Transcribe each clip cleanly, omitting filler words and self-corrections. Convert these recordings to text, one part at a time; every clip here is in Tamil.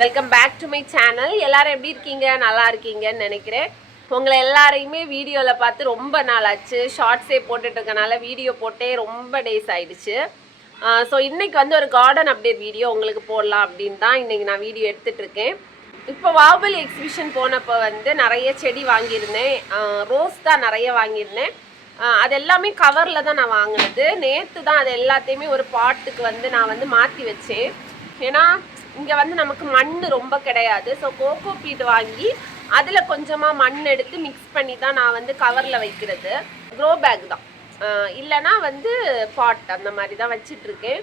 Welcome back to my channel. எல்லாரும் எப்படி இருக்கீங்க? நல்லா இருக்கீங்கன்னு நினைக்கிறேன். உங்களை எல்லாரையுமே வீடியோவில் பார்த்து ரொம்ப நாள் ஆச்சு. ஷார்ட்ஸே போட்டுட்ருக்கனால வீடியோ போட்டே ரொம்ப டேஸ் ஆகிடுச்சு. ஸோ இன்றைக்கி வந்து ஒரு கார்டன் அப்டேட் வீடியோ உங்களுக்கு போடலாம் அப்படின்னு தான் இன்றைக்கி நான் வீடியோ எடுத்துகிட்ருக்கேன். இப்போ வாபலி எக்ஸிபிஷன் போனப்போ வந்து நிறைய செடி வாங்கியிருந்தேன். ரோஸ் தான் நிறைய வாங்கியிருந்தேன். அது எல்லாமே கவரில் தான் நான் வாங்கினது. நேற்று தான் அது எல்லாத்தையுமே ஒரு பாட்டுக்கு வந்து நான் வந்து மாற்றி வச்சேன். ஏன்னா இங்கே வந்து நமக்கு மண் ரொம்ப கிடையாது. ஸோ கோகோ பீட் வாங்கி அதில் கொஞ்சமாக மண் எடுத்து மிக்ஸ் பண்ணி தான் நான் வந்து கவரில் வைக்கிறது. க்ரோ பேக் தான், இல்லைனா வந்து பாட் அந்த மாதிரி தான் வச்சிட்ருக்கேன்.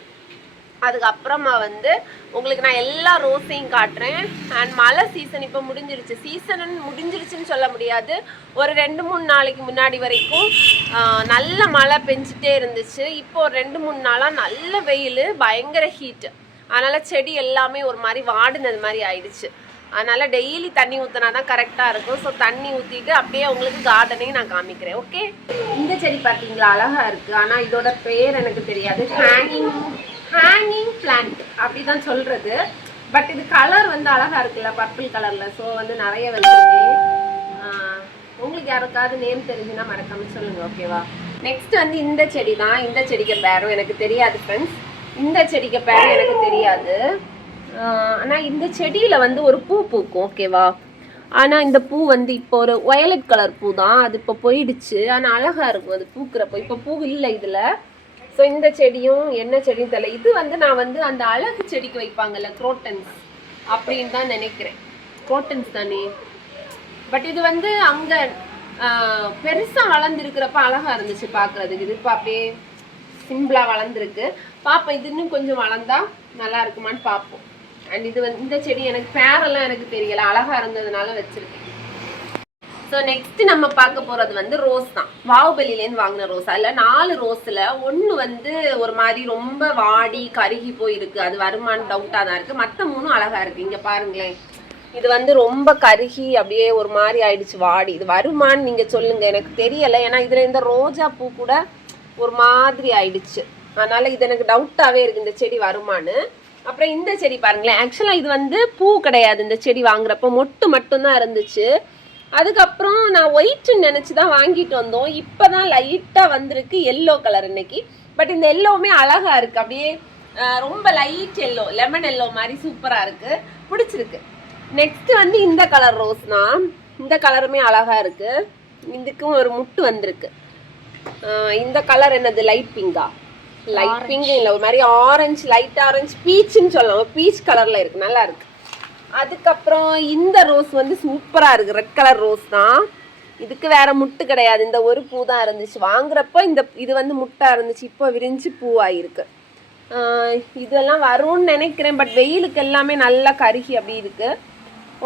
அதுக்கப்புறமா வந்து உங்களுக்கு நான் எல்லா ரோஸையும் காட்டுறேன். அண்ட் மழை சீசன் இப்போ முடிஞ்சிருச்சு. சீசனுன்னு முடிஞ்சிருச்சுன்னு சொல்ல முடியாது. ஒரு 2-3 நாளைக்கு முன்னாடி வரைக்கும் நல்ல மழை பெஞ்சிட்டே இருந்துச்சு. இப்போ ஒரு 2-3 நாளாக நல்ல வெயில், பயங்கர ஹீட்டு. அதனால் செடி எல்லாமே ஒரு மாதிரி வாடினது மாதிரி ஆயிடுச்சு. அதனால் டெய்லி தண்ணி ஊற்றினா தான் கரெக்டாக இருக்கும். ஸோ தண்ணி ஊற்றிட்டு அப்படியே உங்களுக்கு கார்டனையும் நான் காமிக்கிறேன். ஓகே, இந்த செடி பார்த்தீங்களா, அழகாக இருக்குது. ஆனால் இதோட பேர் எனக்கு தெரியாது. ஹேங்கிங் பிளான்ட் அப்படி தான் சொல்கிறது. பட் இது கலர் வந்து அழகாக இருக்குல்ல, பர்பிள் கலரில். ஸோ வந்து நிறைய வச்சுருக்கேன். உங்களுக்கு யாருக்காவது நேம் தெரிஞ்சுன்னா மறக்காமல் சொல்லுங்கள், ஓகேவா? நெக்ஸ்ட் வந்து இந்த செடி தான். இந்த செடிக்கு பேரும் எனக்கு தெரியாது ஃப்ரெண்ட்ஸ். இந்த செடிக்கு பேரும் எனக்கு தெரியாது. ஆனால் இந்த செடியில் வந்து ஒரு பூ பூக்கும், ஓகேவா? ஆனால் இந்த பூ வந்து இப்போ ஒரு வயலட் கலர் பூ தான். அது இப்போ போயிடுச்சு. ஆனால் அழகாக இருக்கும் அது பூக்கிறப்போ. இப்போ பூ இல்லை இதில். ஸோ இந்த செடியும் என்ன செடியும் தெரியல. இது வந்து நான் வந்து அந்த அழகு செடிக்கு வைப்பாங்கல்ல, குரோட்டன்ஸ் அப்படின்னு தான் நினைக்கிறேன். குரோட்டன்ஸ் தானே. பட் இது வந்து அங்கே பெருசாக வளர்ந்துருக்கிறப்ப அழகாக இருந்துச்சு பார்க்குறதுக்கு. இது இப்போ அப்படியே சிம்பிளாக வளர்ந்துருக்கு. பார்ப்போம், இது இன்னும் கொஞ்சம் வளர்ந்தா நல்லா இருக்குமான்னு பார்ப்போம். அண்ட் இது வந்து இந்த செடி எனக்கு பேரெல்லாம் எனக்கு தெரியலை, அழகாக இருந்ததுனால வச்சுருக்கேன். ஸோ நெக்ஸ்ட் நம்ம பார்க்க போகிறது வந்து ரோஸ் தான். வாவுபலிலேருந்து வாங்கின ரோஸ். அதில் 4 ரோஸில் ஒன்று வந்து ஒரு மாதிரி ரொம்ப வாடி கருகி போயிருக்கு. அது வருமானு டவுட்டாக தான் இருக்குது. மற்ற 3 அழகாக இருக்குது. இங்கே பாருங்களேன், இது வந்து ரொம்ப கருகி அப்படியே ஒரு மாதிரி ஆயிடுச்சு, வாடி. இது வருமானு நீங்கள் சொல்லுங்கள், எனக்கு தெரியலை. ஏன்னா இதில் இந்த ரோஜா பூ கூட ஒரு மாதிரி ஆயிடுச்சு. அதனால் இது எனக்கு டவுட்டாகவே இருக்குது, இந்த செடி வருமானு. அப்புறம் இந்த செடி பாருங்களேன். ஆக்சுவலாக இது வந்து பூ கிடையாது. இந்த செடி வாங்குறப்போ மொட்டு மட்டும்தான் இருந்துச்சு. அதுக்கப்புறம் நான் ஒயிட்டுன்னு நினச்சி தான் வாங்கிட்டு வந்தோம். இப்போ தான் லைட்டாக வந்திருக்கு எல்லோ கலர் இன்னைக்கு. பட் இந்த எல்லோவுமே அழகாக இருக்குது. அப்படியே ரொம்ப லைட் எல்லோ, லெமன் எல்லோ மாதிரி சூப்பராக இருக்குது, பிடிச்சிருக்கு. நெக்ஸ்ட் வந்து இந்த கலர் ரோஸ் தான். இந்த கலருமே அழகாக இருக்குது. இதுக்கும் ஒரு முட்டு வந்திருக்கு. இந்த கலர் என்னது, லைட் பிங்கா? லைட் பிங்க் இல்லை, ஒரு மாதிரி ஆரஞ்சு, லைட் ஆரஞ்சு, பீச்சுன்னு சொல்லலாம். பீச் கலரில் இருக்குது, நல்லா இருக்குது. அதுக்கப்புறம் இந்த ரோஸ் வந்து சூப்பராக இருக்குது. ரெட் கலர் ரோஸ் தான். இதுக்கு வேறு முட்டு கிடையாது. இந்த ஒரு பூ தான் இருந்துச்சு வாங்குறப்போ. இது வந்து முட்டாக இருந்துச்சு, இப்போ விரிஞ்சு பூவாயிருக்கு. இதெல்லாம் வரும்னு நினைக்கிறேன். பட் வெயிலுக்கு எல்லாமே நல்லா கருகி அப்படி இருக்குது.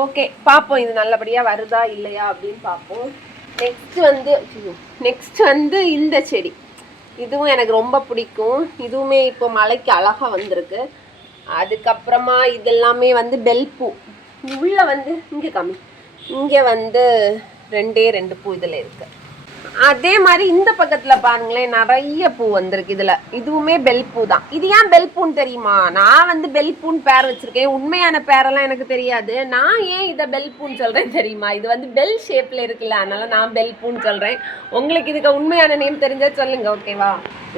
ஓகே, பார்ப்போம் இது நல்லபடியாக வருதா இல்லையா அப்படின்னு பார்ப்போம். நெக்ஸ்ட் வந்து இந்த செடி. இதுவும் எனக்கு ரொம்ப பிடிக்கும். இதுவுமே இப்போ மழைக்கு அழகாக வந்திருக்கு. அதுக்கப்புறமா இதெல்லாமே வந்து பெல் பூ. உள்ளே வந்து இங்கே வந்து 2 பூ இதில் இருக்குது. அதே மாதிரி இந்த பக்கத்தில் பாருங்களேன், நிறைய பூ வந்திருக்கு இதில். இதுவுமே பெல் பூ தான். இது ஏன் பெல் பூன்னு தெரியுமா? நான் வந்து பெல் பூன்னு பேர் வச்சுருக்கேன். உண்மையான பேரெல்லாம் எனக்கு தெரியாது. நான் ஏன் இதை பெல் பூன்னு சொல்கிறேன் தெரியுமா? இது வந்து பெல் ஷேப்பில் இருக்குல்ல, அதனால் நான் பெல் பூன்னு சொல்கிறேன். உங்களுக்கு இதுக்கு உண்மையான நேம் தெரிஞ்சால் சொல்லுங்கள், ஓகேவா?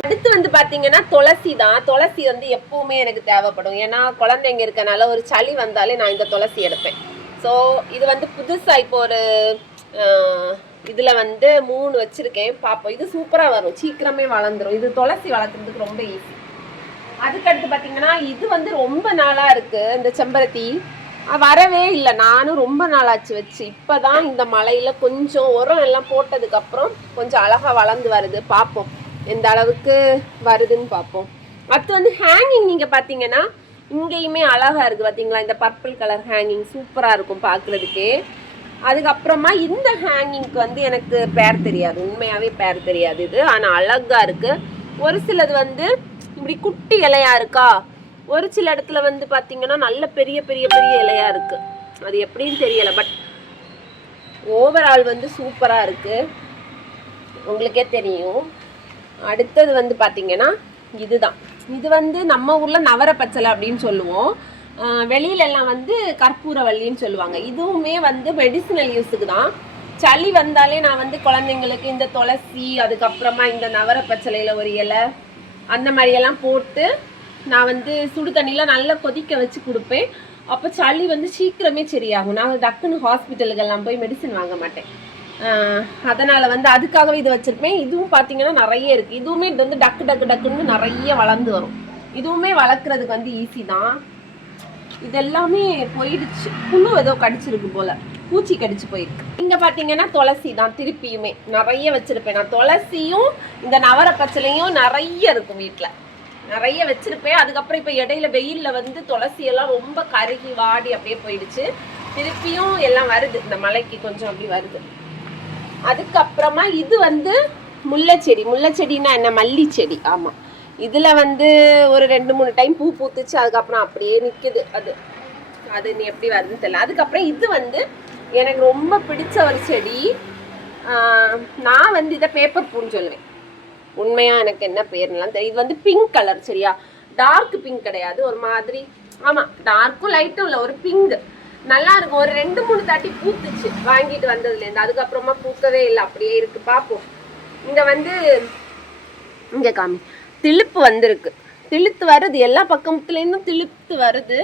அடுத்து வந்து பார்த்தீங்கன்னா துளசி தான். துளசி வந்து எப்பவுமே எனக்கு தேவைப்படும். ஏன்னா குழந்தைங்க இருக்கனால ஒரு சளி வந்தாலே நான் இந்த துளசி எடுப்பேன். ஸோ இது வந்து புதுசாக இப்போ ஒரு இதில் வந்து 3 வச்சுருக்கேன். பார்ப்போம், இது சூப்பராக வரும், சீக்கிரமே வளர்ந்துடும். இது துளசி வளர்த்துறதுக்கு ரொம்ப ஈஸி. அதுக்கடுத்து பார்த்தீங்கன்னா இது வந்து ரொம்ப நாளாக இருக்குது. இந்த செம்பருத்தி வரவே இல்லை. நானும் ரொம்ப நாளாச்சு வச்சு. இப்போ தான் இந்த மழையில் கொஞ்சம் உரம் எல்லாம் போட்டதுக்கப்புறம் கொஞ்சம் அழகாக வளர்ந்து வருது. பார்ப்போம் எந்த அளவுக்கு வருதுன்னு பார்ப்போம். அடுத்து வந்து ஹேங்கிங். நீங்கள் பார்த்தீங்கன்னா இங்கேயுமே அழகாக இருக்குது. பார்த்தீங்களா, இந்த பர்பிள் கலர் ஹேங்கிங் சூப்பராக இருக்கும் பார்க்குறதுக்கே. அதுக்கப்புறமா இந்த ஹேங்கிங்க்கு வந்து எனக்கு பேர் தெரியாது, உண்மையாகவே பேர் தெரியாது இது. ஆனால் அழகாக இருக்குது. ஒரு சிலது வந்து இப்படி குட்டி இலையாக இருக்கா, ஒரு சில இடத்துல வந்து பார்த்திங்கன்னா நல்ல பெரிய பெரிய பெரிய இலையாக இருக்குது. அது எப்படின்னு தெரியலை. பட் ஓவரால் வந்து சூப்பராக இருக்குது, உங்களுக்கே தெரியும். அடுத்தது வந்து பார்த்திங்கன்னா இதுதான். இது வந்து நம்ம ஊரில் நவர பச்சலை அப்படின்னு சொல்லுவோம். வெளியிலலாம் வந்து கற்பூரவல்லின்னு சொல்லுவாங்க. இதுவுமே வந்து மெடிசினல் யூஸுக்கு தான். சளி வந்தாலே நான் வந்து குழந்தைங்களுக்கு இந்த துளசி, அதுக்கப்புறமா இந்த நவர பச்சளையில் ஒரு இலை அந்த மாதிரியெல்லாம் போட்டு நான் வந்து சுடு தண்ணியில் நல்லா கொதிக்க வச்சு கொடுப்பேன். அப்போ சளி வந்து சீக்கிரமே சரியாகும். நான் டக்குன்னு ஹாஸ்பிட்டலுக்கெல்லாம் போய் மெடிசின் வாங்க மாட்டேன். அதனால் வந்து அதுக்காகவே இது வச்சுருப்பேன். இதுவும் பார்த்தீங்கன்னா நிறைய இருக்குது. இதுவுமே இது வந்து டக்கு டக்கு டக்குன்னு நிறைய வளர்ந்து வரும். இதுவுமே வளர்க்குறதுக்கு வந்து ஈஸி தான். இதெல்லாமே போயிடுச்சு. புழு ஏதோ கடிச்சிருக்கு போல், பூச்சி கடிச்சு போயிருக்கு. இங்கே பார்த்தீங்கன்னா துளசி தான். திருப்பியுமே நிறைய வச்சுருப்பேன் நான். துளசியும் இந்த நவர பச்சளையும் நிறைய இருக்கும் வீட்டில், நிறைய வச்சுருப்பேன். அதுக்கப்புறம் இப்போ இடையில வெயிலில் வந்து துளசியெல்லாம் ரொம்ப கருகி வாடி அப்படியே போயிடுச்சு. திருப்பியும் எல்லாம் வருது, இந்த மலைக்கு கொஞ்சம் அப்படி வருது. அதுக்கப்புறமா இது வந்து முல்லைச்செடி. முல்லைச்செடின்னா என்ன, மல்லி செடி. ஆமாம், இதில் வந்து ஒரு 2-3 டைம் பூ பூத்துச்சு. அதுக்கப்புறம் அப்படியே நிற்குது. அது நீ எப்படி வருதுன்னு தெரியல. அதுக்கப்புறம் இது வந்து எனக்கு ரொம்ப பிடிச்ச ஒரு செடி. நான் வந்து இதை பேப்பர் பூன்னு சொல்லுவேன். உண்மையாக எனக்கு என்ன பேர்லாம் தெரியும். இது வந்து பிங்க் கலர், சரியா? டார்க் பிங்க் கிடையாது, ஒரு மாதிரி. ஆமாம், டார்க்கும் லைட்டும் இல்லை, ஒரு பிங்க். நல்லா இருக்கும். ஒரு 2-3 தாட்டி பூத்துச்சு வாங்கிட்டு வந்ததுலேருந்து. அதுக்கப்புறமா பூக்கவே இல்லை, அப்படியே இருக்கு. பார்ப்போம். இங்கே வந்து இங்கே காமி திழுப்பு வந்திருக்கு. திழுத்து வருது, எல்லா பக்கத்துலேருந்தும் திழுத்து வருது.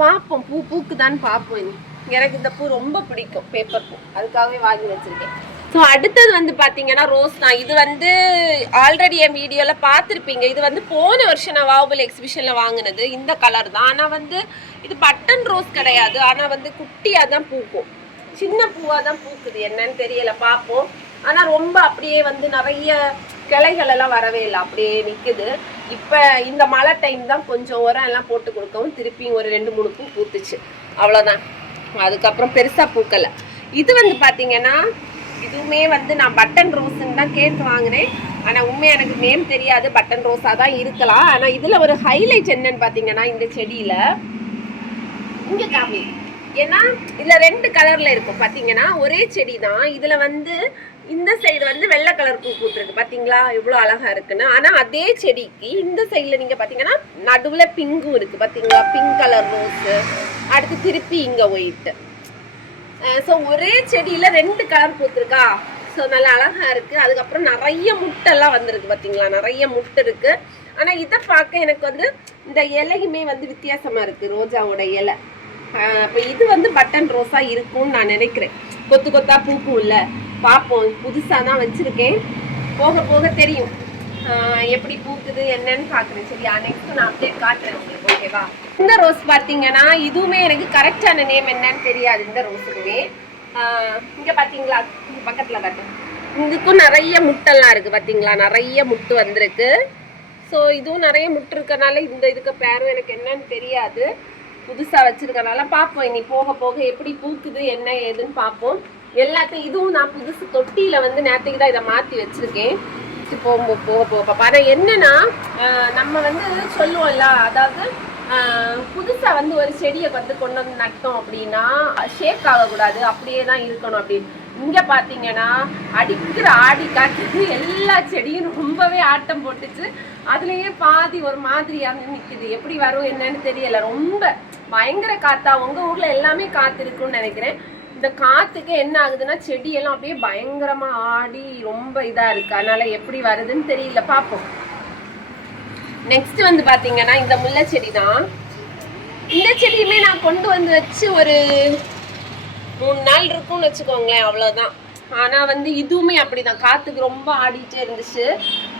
பார்ப்போம் பூ பூக்குதான்னு பார்ப்போம். எனக்கு இந்த பூ ரொம்ப பிடிக்கும், பேப்பர் பூ. அதுக்காகவே வாங்கி வச்சுருக்கேன். ஸோ அடுத்தது வந்து பார்த்தீங்கன்னா ரோஸ் தான். இது வந்து ஆல்ரெடி என் வீடியோவில் பார்த்துருப்பீங்க. இது வந்து போன வருஷம் நான் வாவுபல் எக்ஸிபிஷனில் வாங்கினது. இந்த கலர் தான். ஆனால் வந்து இது பட்டன் ரோஸ் கிடையாது. ஆனால் வந்து குட்டியாக தான் பூக்கும், சின்ன பூவாக தான் பூக்குது. என்னன்னு தெரியல, பார்ப்போம். ஆனால் ரொம்ப அப்படியே வந்து நிறைய கிளைகள் எல்லாம் வரவே இல்லை, அப்படியே நிற்குது. இப்போ இந்த மழை டைம் தான் கொஞ்சம் உரம் எல்லாம் போட்டு கொடுக்கவும் திருப்பியும் ஒரு 2-3 பூ பூத்துச்சு, அவ்வளோதான். அதுக்கப்புறம் பெருசாக பூக்கலை. இது வந்து பார்த்தீங்கன்னா இதுவுமே வந்து நான் பட்டன் ரோஸுன்னு தான் கேட்டு வாங்கினேன். ஆனால் உண்மையாக எனக்கு நேம் தெரியாது, பட்டன் ரோஸாக தான் இருக்கலாம். ஆனால் இதில் ஒரு ஹைலைட் என்னன்னு பார்த்தீங்கன்னா, இந்த செடியில் இங்கே காமி, ஏன்னா இதில் 2 கலரில் இருக்கும். பார்த்தீங்கன்னா ஒரே செடி தான். இதில் வந்து இந்த சைடு வந்து வெள்ளை கலர் பூ பூத்துருக்கு. பார்த்தீங்களா எவ்வளோ அழகாக இருக்குன்னு. ஆனால் அதே செடிக்கு இந்த சைடில் நீங்கள் பார்த்தீங்கன்னா நடுவில் பிங்கும் இருக்குது. பார்த்தீங்களா, பிங்க் கலர் ரோஸு. அடுத்து திருப்பி இங்கே ஒயிட்டு. ஸோ ஒரே செடியில் 2 கலர் பூத்துருக்கா. ஸோ நல்லா அழகாக இருக்குது. அதுக்கப்புறம் நிறைய முட்டெல்லாம் வந்திருக்கு. பார்த்தீங்களா, நிறைய முட்டை இருக்குது. ஆனால் இதை பார்க்க எனக்கு வந்து இந்த இலையுமே வந்து வித்தியாசமாக இருக்குது, ரோஜாவோட இலை. இப்போ இது வந்து பட்டன் ரோஸாக இருக்கும்னு நான் நினைக்கிறேன். கொத்து கொத்தாக பூக்கும் இல்லை, பார்ப்போம். புதுசாக தான் வச்சுருக்கேன், போக போக தெரியும் எப்படி பூக்குது என்னன்னு பார்க்குறேன். சரியா, நெக்ஸ்ட் நான் அப்டேட் காட்டுறேன் உங்களுக்கு, ஓகேவா? இந்த ரோஸ் பார்த்தீங்கன்னா இதுவுமே எனக்கு கரெக்டான நேம் என்னன்னு தெரியாது. இந்த ரோஸுக்குமே இங்கே பார்த்தீங்களா, பக்கத்தில் காட்டுறேன். இதுக்கும் நிறைய முட்டெல்லாம் இருக்குது. பார்த்தீங்களா, நிறைய முட்டு வந்திருக்கு. ஸோ இதுவும் நிறைய முட்டு இருக்கனால இந்த இதுக்கு பேரும் எனக்கு என்னன்னு தெரியாது, புதுசாக வச்சுருக்கனால பார்ப்போம். இனி போக போக எப்படி பூக்குது என்ன ஏதுன்னு பார்ப்போம். எல்லாத்தையும் இதுவும் நான் புதுசு தொட்டியில் வந்து நேற்றுக்கு தான் இதை மாற்றி வச்சுருக்கேன். போக போக போக ஆனால் என்னன்னா நம்ம வந்து சொல்லுவோம்ல, அதாவது புதுசாக வந்து ஒரு செடியை வந்து கொண்டு வந்து நட்டோம் அப்படின்னா ஷேக் ஆகக்கூடாது, அப்படியே தான் இருக்கணும் அப்படின்னு. இங்கே பார்த்தீங்கன்னா அடிக்கிற ஆடி காட்டுறது எல்லா செடியும் ரொம்பவே ஆட்டம் போட்டுச்சு. அதுலேயே பாதி ஒரு மாதிரியாக நிற்குது. எப்படி வரும் என்னன்னு தெரியல. ரொம்ப பயங்கர காற்றா. உங்கள் ஊரில் எல்லாமே காற்று இருக்குன்னு நினைக்கிறேன். இந்த காற்றுக்கு என்ன ஆகுதுன்னா செடியெல்லாம் அப்படியே பயங்கரமாக ஆடி ரொம்ப இதாக இருக்குது. அதனால் எப்படி வருதுன்னு தெரியல, பார்ப்போம். நெக்ஸ்ட் வந்து பார்த்தீங்கன்னா இந்த முல்லை செடி தான். இந்த செடியுமே நான் கொண்டு வந்து வச்சு ஒரு 3 நாள் இருக்கும்னு வச்சுக்கோங்களேன், அவ்வளோதான். ஆனால் வந்து இதுவுமே அப்படி தான், காற்றுக்கு ரொம்ப ஆடிட்டே இருந்துச்சு.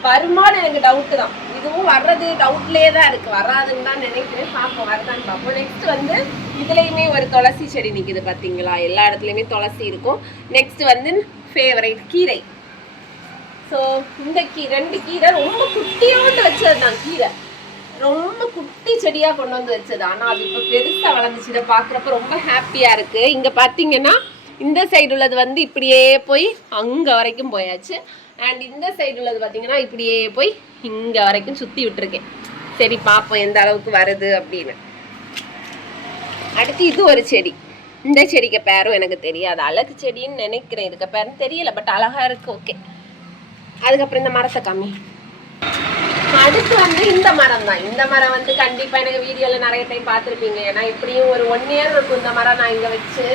வருமானு எனக்கு டவுட்டு தான். இதுவும் வர்றது டவுட்லேயே தான் இருக்குது, வராதுன்னு தான் நினைக்கிறேன். பார்ப்போம், வரதான்னு பார்ப்போம். நெக்ஸ்ட் வந்து இதுலேயுமே ஒரு துளசி செடி நிற்கிது. பார்த்தீங்களா, எல்லா இடத்துலையுமே துளசி இருக்கும். நெக்ஸ்ட் வந்து ஃபேவரைட் கீரை. ஸோ இந்த 2 கீரை ரொம்ப குட்டியோண்டு வச்சது தான். கீரை ரொம்ப குட்டி செடியாக கொண்டு வந்து வச்சது. ஆனால் அது இப்போ பெருசாக வளர்ந்துச்சு. இதை பார்க்குறப்ப ரொம்ப ஹாப்பியாக இருக்குது. இங்கே பார்த்தீங்கன்னா இந்த சைடு உள்ளது வந்து இப்படியே போய் அங்கே வரைக்கும் போயாச்சு. அண்ட் இந்த சைடு உள்ளது பார்த்தீங்கன்னா இப்படியே போய் இங்கே வரைக்கும் சுற்றி விட்டுருக்கேன். சரி, பார்ப்போம் எந்த அளவுக்கு வருது அப்படின்னு. அடுத்து இது ஒரு செடி. இந்த செடிக்கு பேரும் எனக்கு தெரியாது, அழகு செடின்னு நினைக்கிறேன். இதுக்கு பேரும் தெரியல, பட் அழகாக இருக்குது. ஓகே. அதுக்கப்புறம் இந்த மரத்தை காமி. அடுத்து வந்து இந்த மரம் தான். இந்த மரம் வந்து கண்டிப்பா எனக்கு வீடியோல நிறைய டைம் பார்த்துருப்பீங்க. ஏன்னா எப்படியும் ஒரு 1 இயர் இருக்கும் இந்த மரம் நான் இங்க வச்சு.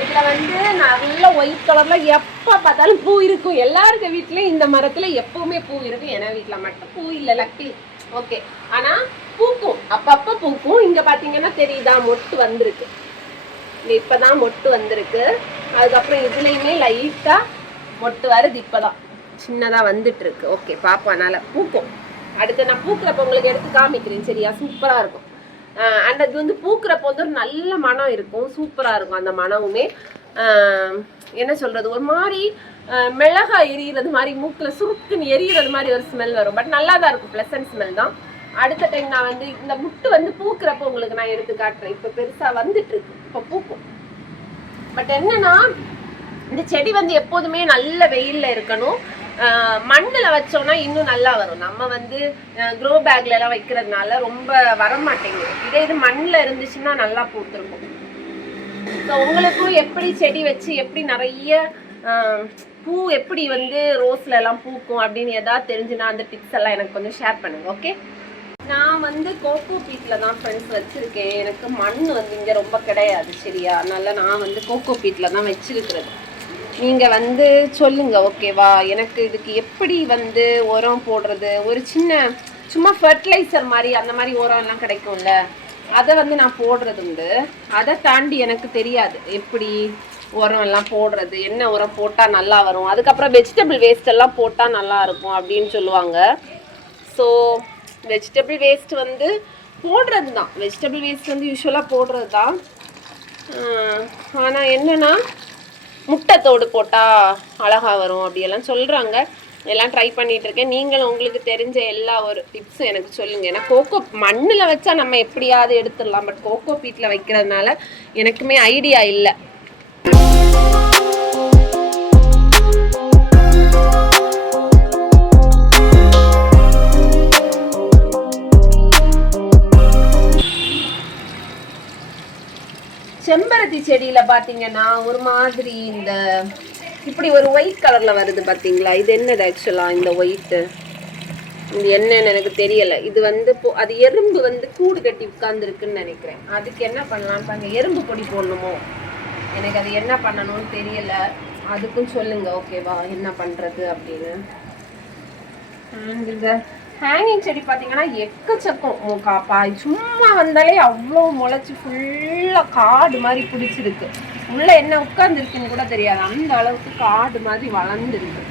இதுல வந்து நல்ல ஒயிட் கலர்ல எப்ப பார்த்தாலும் பூ இருக்கும். எல்லாருக்கும் வீட்லயும் இந்த மரத்துல எப்பவுமே பூ இருக்கும். ஏன்னா வீட்டுல மட்டும் பூ இல்ல, லக்கி ஓகே. ஆனா பூக்கும், அப்பப்ப பூக்கும். இங்க பாத்தீங்கன்னா தெரியுதா, மொட்டு வந்திருக்கு. இப்பதான் மொட்டு வந்திருக்கு. அதுக்கப்புறம் இதுலயுமே லைட்டா மொட்டு வருது. இப்பதான் சின்னதா வந்துட்டு இருக்கு. ஓகே பாப்போம், நல்லா பூக்கும். அடுத்து நான் பூக்குறப்ப உங்களுக்கு எடுத்து காமிக்கிறேன் சரியா? சூப்பரா இருக்கும். அண்ட் அது வந்து பூக்குறப்ப வந்து ஒரு நல்ல மனம் இருக்கும், சூப்பரா இருக்கும். அந்த மனமுமே என்ன சொல்றது, ஒரு மாதிரி மிளகா எரியிறது மாதிரி, மூக்குல சுருக்குன்னு எரியிறது மாதிரி ஒரு ஸ்மெல் வரும். பட் நல்லா தான் இருக்கும், பிளசன்ட் ஸ்மெல் தான். அடுத்த டைம் நான் வந்து இந்த முட்டு வந்து பூக்குறப்ப உங்களுக்கு நான் எடுத்து காட்டுறேன். இப்ப பெருசா வந்துட்டு இருக்கு, இப்ப பூக்கும். பட் என்னன்னா இந்த செடி வந்து எப்போதுமே நல்ல வெயில்ல இருக்கணும். மண்ணில் வச்சோம்னா இன்னும் நல்லா வரும். நம்ம வந்து க்ரோ பேக்ல எல்லாம் வைக்கிறதுனால ரொம்ப வரமாட்டேங்குது. இதே இது மண்ணில் இருந்துச்சுன்னா நல்லா பூத்துருக்கும். ஸோ உங்களுக்கும் எப்படி செடி வச்சு எப்படி நிறைய பூ எப்படி வந்து ரோஸ்ல எல்லாம் பூக்கும் அப்படின்னு ஏதாவது தெரிஞ்சுன்னா அந்த டிப்ஸ் எல்லாம் எனக்கு கொஞ்சம் ஷேர் பண்ணுங்க. ஓகே, நான் வந்து கோகோ பீட்டில் தான் ஃப்ரெண்ட்ஸ் வச்சுருக்கேன். எனக்கு மண் வந்து இங்கே ரொம்ப கிடையாது சரியா? அதனால நான் வந்து கோகோ பீட்டில் தான் வச்சிருக்கிறது. நீங்கள் வந்து சொல்லுங்கள் ஓகேவா? எனக்கு இதுக்கு எப்படி வந்து உரம் போடுறது, ஒரு சின்ன சும்மா ஃபர்டிலைசர் மாதிரி அந்த மாதிரி உரம் எல்லாம் கிடைக்கும்ல, அதை வந்து நான் போடுறது உண்டு. அதை தாண்டி எனக்கு தெரியாது எப்படி உரம் எல்லாம் போடுறது, என்ன உரம் போட்டால் நல்லா வரும். அதுக்கப்புறம் வெஜிடபிள் வேஸ்ட் எல்லாம் போட்டால் நல்லா இருக்கும் அப்படின்னு சொல்லுவாங்க. ஸோ வெஜிடபிள் வேஸ்ட் வந்து போடுறது தான், வெஜிடபிள் வேஸ்ட் வந்து யூஸ்வலாக போடுறது தான். ஆனால் என்னென்னா முட்டைத்தோடு போட்டால் அழகாக வரும் அப்படியெல்லாம் சொல்கிறாங்க. எல்லாம் ட்ரை பண்ணிகிட்டு இருக்கேன். நீங்களும் உங்களுக்கு தெரிஞ்ச எல்லா ஒரு டிப்ஸும் எனக்கு சொல்லுங்கள். ஏன்னா கோகோ மண்ணில் வச்சா நம்ம எப்படியாவது எடுத்துடலாம், பட் கோகோ பீட்டில் வைக்கிறதுனால எனக்குமே ஐடியா இல்லை. செம்பருத்தி செடியில பாத்தீங்கன்னா ஒரு மாதிரி இந்த இப்படி ஒரு ஒயிட் கலர்ல வருது பாத்தீங்களா? இது என்னது ஆக்சுவலா? இந்த ஒயிட்டு இது என்னன்னு எனக்கு தெரியல. இது வந்து அது எறும்பு வந்து கூடு கட்டி உட்கார்ந்துருக்குன்னு நினைக்கிறேன். அதுக்கு என்ன பண்ணலான்னு பாருங்க. எறும்பு பொடி போடணுமோ? எனக்கு அது என்ன பண்ணணும்னு தெரியல. அதுக்கும் சொல்லுங்க ஓகேவா, என்ன பண்றது அப்படின்னு. இந்த ஹேங்கிங் செடி பார்த்தீங்கன்னா எக்கச்சக்கம் காப்பாய் சும்மா வந்தாலே அவ்வளோ முளைச்சி ஃபுல்லாக காடு மாதிரி பிடிச்சிருக்கு. உள்ள என்ன உட்கார்ந்துருக்குன்னு கூட தெரியாது, அந்த அளவுக்கு காடு மாதிரி வளர்ந்துருக்கு.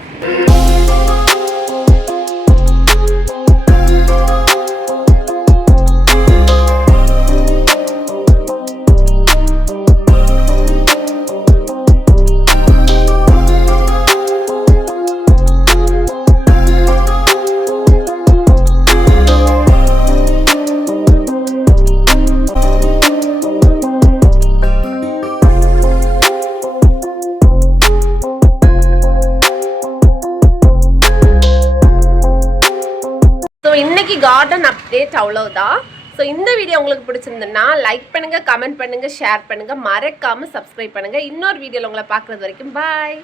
இன்னைக்கு கார்டன் அப்டேட் அவ்வளவுதான். ஸோ இந்த வீடியோ உங்களுக்கு பிடிச்சிருந்ததுன்னா லைக் பண்ணுங்க, கமெண்ட் பண்ணுங்க, ஷேர் பண்ணுங்க, மறக்காம சப்ஸ்கிரைப் பண்ணுங்க. இன்னொரு வீடியோவில் உங்களை பார்க்குறது வரைக்கும் பாய்.